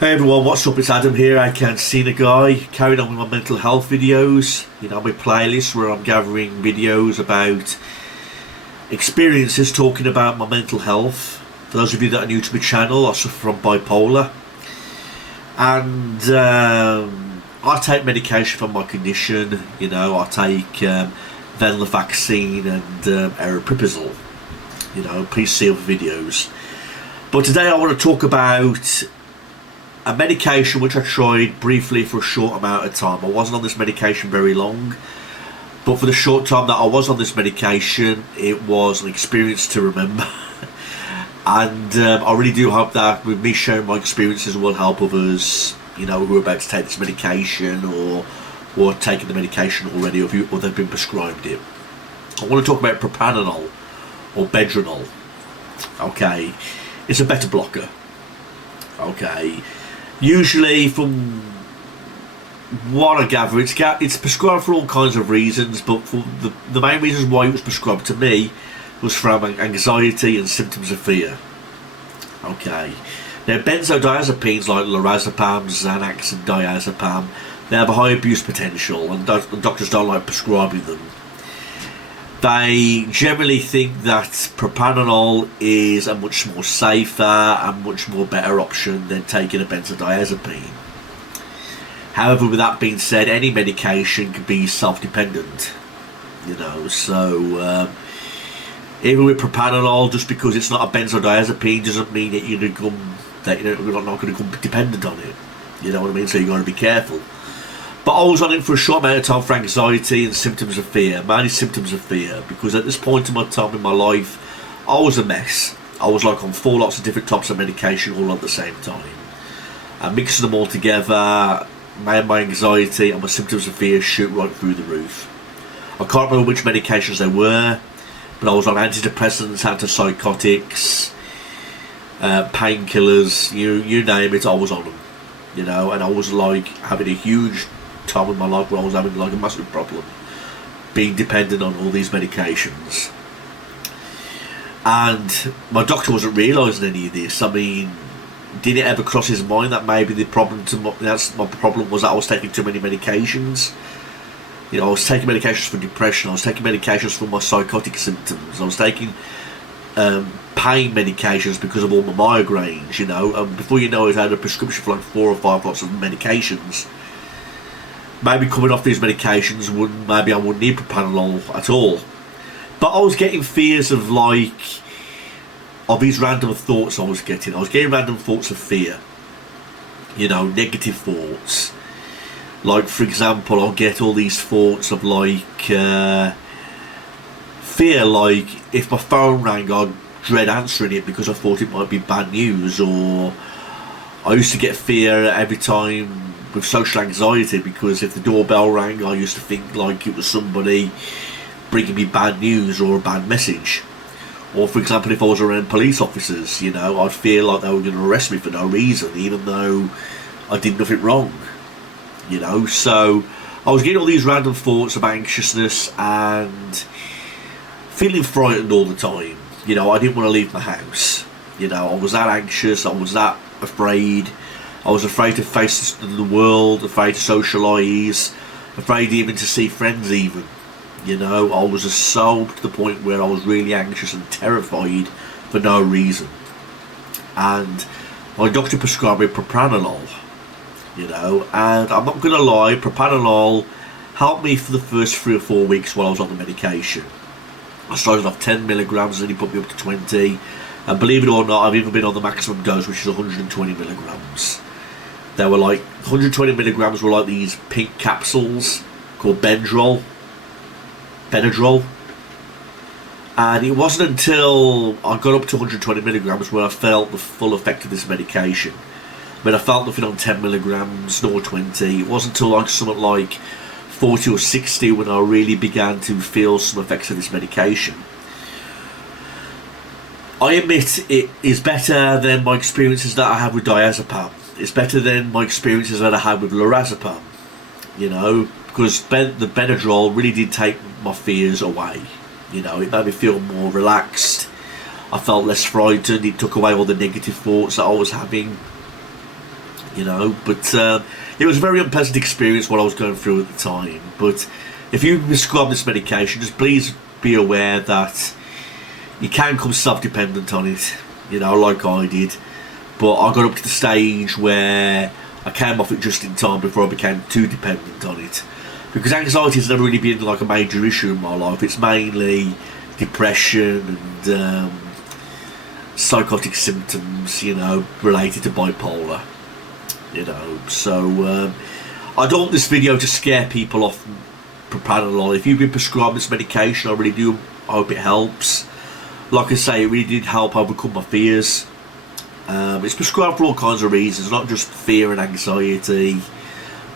Hey everyone, what's up? It's Adam here. I Can't See the Guy, carrying on with my mental health videos. You know, my playlist where I'm gathering videos about experiences talking about my mental health. For those of you that are new to my channel, I suffer from bipolar, and I take medication for my condition. You know, I take venlafaxine and aripiprazole. You know, please see other videos. But today I want to talk about a medication which I tried briefly for a short amount of time. I wasn't on this medication very long, but for the short time that I was on this medication, it was an experience to remember. And I really do hope that with me sharing my experiences will help others, you know, who are about to take this medication or are taking the medication already, or they've been prescribed it. I want to talk about Propranolol or Bedranol. Okay, it's a beta blocker. Okay. Usually, from what I gather, it's prescribed for all kinds of reasons, but for the main reasons why it was prescribed to me was from anxiety and symptoms of fear. Okay. Now, benzodiazepines like lorazepam, Xanax and diazepam, they have a high abuse potential, and doctors don't like prescribing them. They generally think that propranolol is a much more safer and much more better option than taking a benzodiazepine. However, with that being said, any medication can be self-dependent, you know, so even with propranolol, just because it's not a benzodiazepine doesn't mean that you're not going to become dependent on it, you know what I mean, so you've got to be careful. But I was on it for a short amount of time for anxiety and symptoms of fear, mainly symptoms of fear, because at this point in my time in my life, I was a mess. I was like on 4 lots of different types of medication all at the same time. And mixing them all together made my anxiety and my symptoms of fear shoot right through the roof. I can't remember which medications they were, but I was on antidepressants, antipsychotics, painkillers, you name it, I was on them. You know, and I was like having a huge time in my life where I was having like a massive problem being dependent on all these medications, and my doctor wasn't realising any of this. I mean, did it ever cross his mind that maybe my problem was that I was taking too many medications? You know, I was taking medications for depression, I was taking medications for my psychotic symptoms, I was taking pain medications because of all my migraines, you know, and before you know it, I had a prescription for like 4 or 5 lots of medications. Maybe coming off these medications, maybe I wouldn't need propranolol at all. But I was getting fears of these random thoughts I was getting. I was getting random thoughts of fear, you know, negative thoughts. Like, for example, I'll get all these thoughts of like fear, like if my phone rang, I'd dread answering it because I thought it might be bad news. Or I used to get fear every time with social anxiety, because if the doorbell rang, I used to think like it was somebody bringing me bad news or a bad message. Or for example, if I was around police officers, you know, I'd feel like they were going to arrest me for no reason, even though I did nothing wrong, you know. So I was getting all these random thoughts of anxiousness and feeling frightened all the time. You know, I didn't want to leave my house. You know, I was that anxious, I was that afraid. I was afraid to face the world, afraid to socialise, afraid even to see friends even. You know, I was just so to the point where I was really anxious and terrified for no reason. And my doctor prescribed me propranolol, you know, and I'm not going to lie, propranolol helped me for the first 3 or 4 weeks while I was on the medication. I started off 10 milligrams and then he put me up to 20, and believe it or not, I've even been on the maximum dose, which is 120 milligrams. They were like 120 milligrams were like these pink capsules called Benadryl, and it wasn't until I got up to 120 milligrams where I felt the full effect of this medication. I mean, I felt nothing on 10 milligrams nor 20. It wasn't until like something like 40 or 60 when I really began to feel some effects of this medication. I admit it is better than my experiences that I had with diazepam. It's better than my experiences that I had with lorazepam, you know, because the Benadryl really did take my fears away. You know, it made me feel more relaxed. I felt less frightened. It took away all the negative thoughts that I was having. you know. But it was a very unpleasant experience what I was going through at the time. But if you prescribe this medication, just please be aware that you can become self-dependent on it, you know, like I did. But I got up to the stage where I came off it just in time before I became too dependent on it. Because anxiety has never really been like a major issue in my life. It's mainly depression and psychotic symptoms, you know, related to bipolar, you know. So I don't want this video to scare people off Propranolol. If you've been prescribed this medication, I really do hope it helps. Like I say, it really did help overcome my fears. It's prescribed for all kinds of reasons, not just fear and anxiety,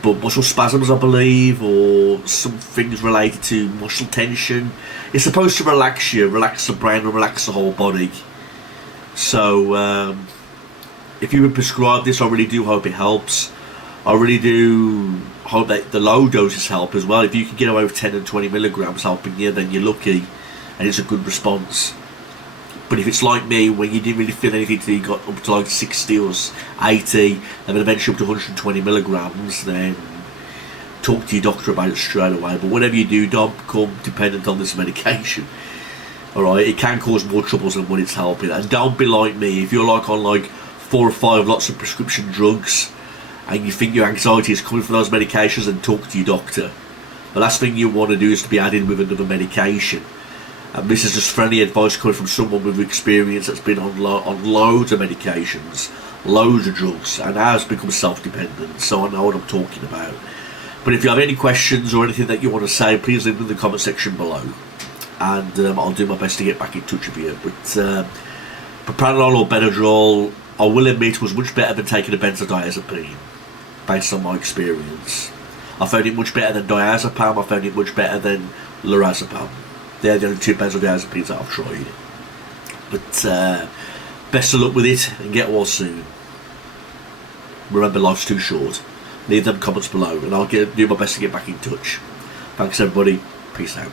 but muscle spasms, I believe, or some things related to muscle tension. It's supposed to relax you, relax the brain and relax the whole body. So if you've been prescribed this, I really do hope it helps. I really do hope that the low doses help as well. If you can get away with 10 and 20 milligrams helping you, then you're lucky and it's a good response. But if it's like me, when you didn't really feel anything till you got up to like 60 or 80 and then eventually up to 120 milligrams, then talk to your doctor about it straight away. But whatever you do, don't become dependent on this medication. Alright, it can cause more troubles than what it's helping. And don't be like me. If you're like on like 4 or 5 lots of prescription drugs and you think your anxiety is coming from those medications, then talk to your doctor. The last thing you want to do is to be added with another medication. And this is just friendly advice coming from someone with experience that's been on loads of medications, loads of drugs, and has become self-dependent, so I know what I'm talking about. But if you have any questions or anything that you want to say, please leave them in the comment section below, and I'll do my best to get back in touch with you. But Propranolol or Bedranol, I will admit, was much better than taking a benzodiazepine, based on my experience. I found it much better than diazepam, I found it much better than lorazepam. They're the only 2 benzodiazepines that I've tried. But best of luck with it and get well soon. Remember, life's too short. Leave them comments below and I'll do my best to get back in touch. Thanks everybody. Peace out.